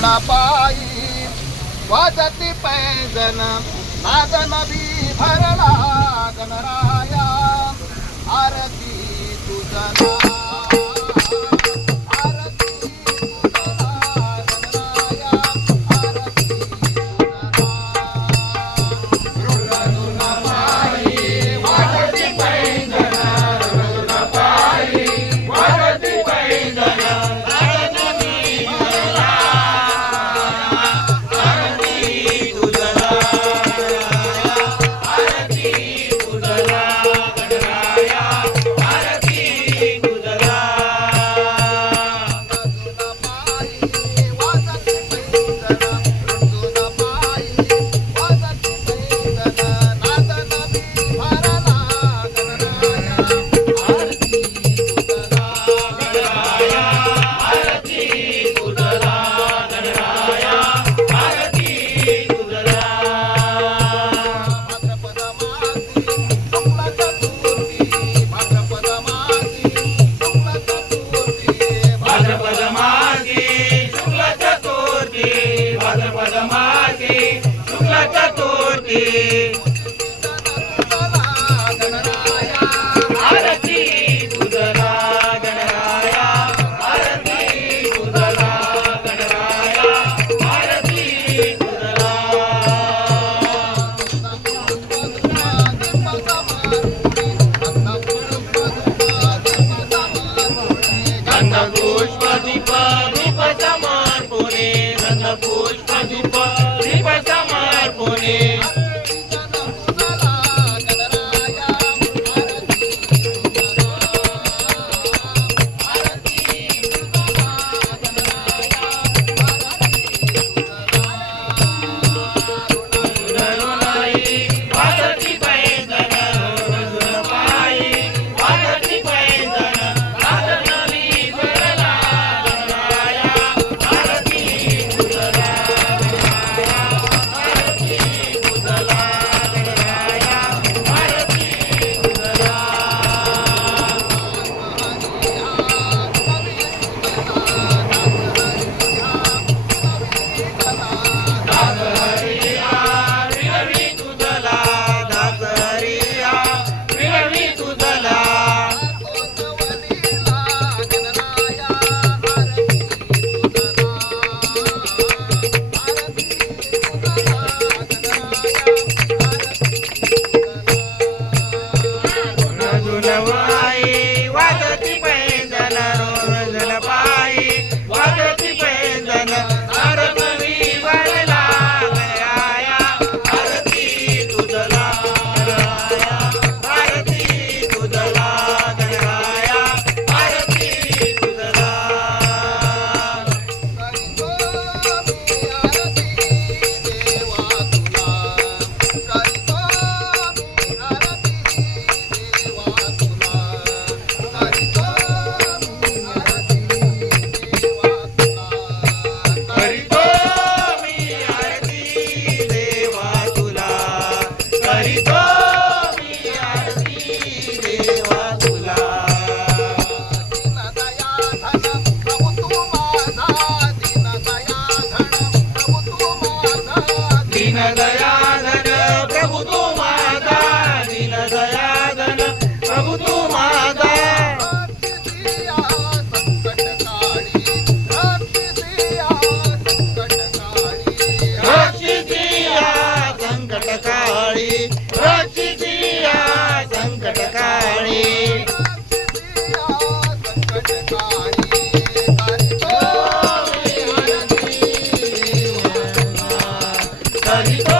शरणा वाजती pigeon नादन भी भरला गणरा పుష్పదీప రూప సమర్పణే రథ పుష్పదీప రూప సమర్పణే Hari Hari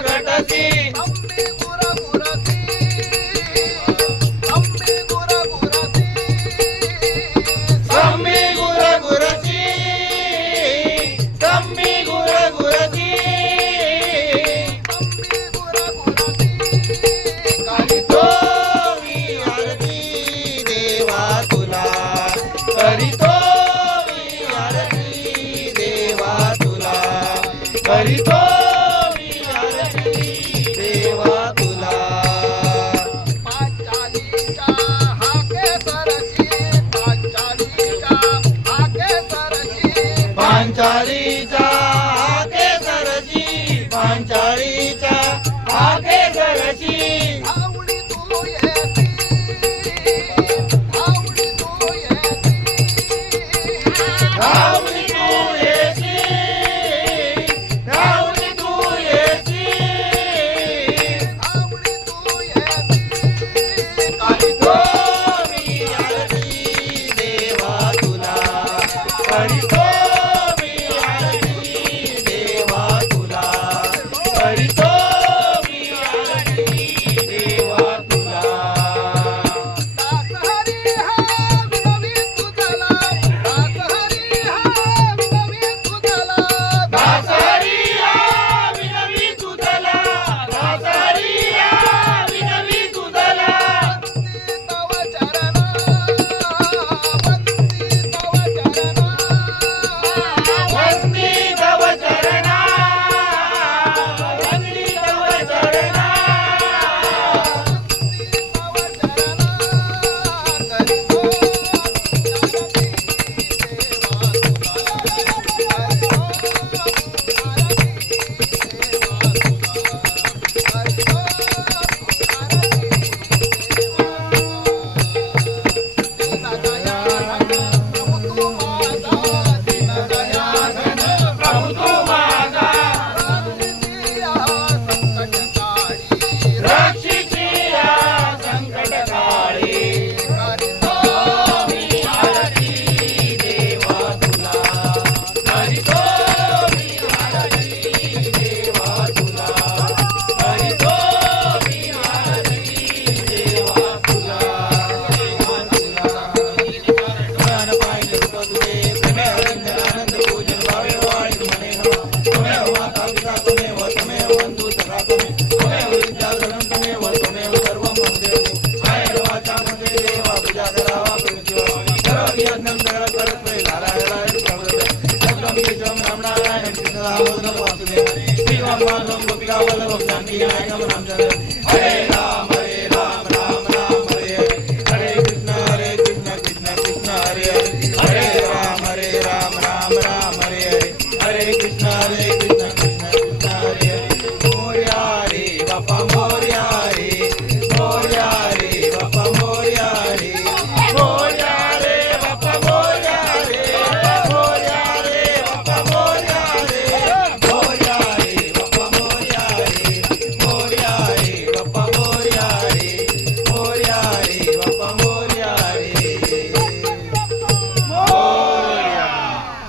Hare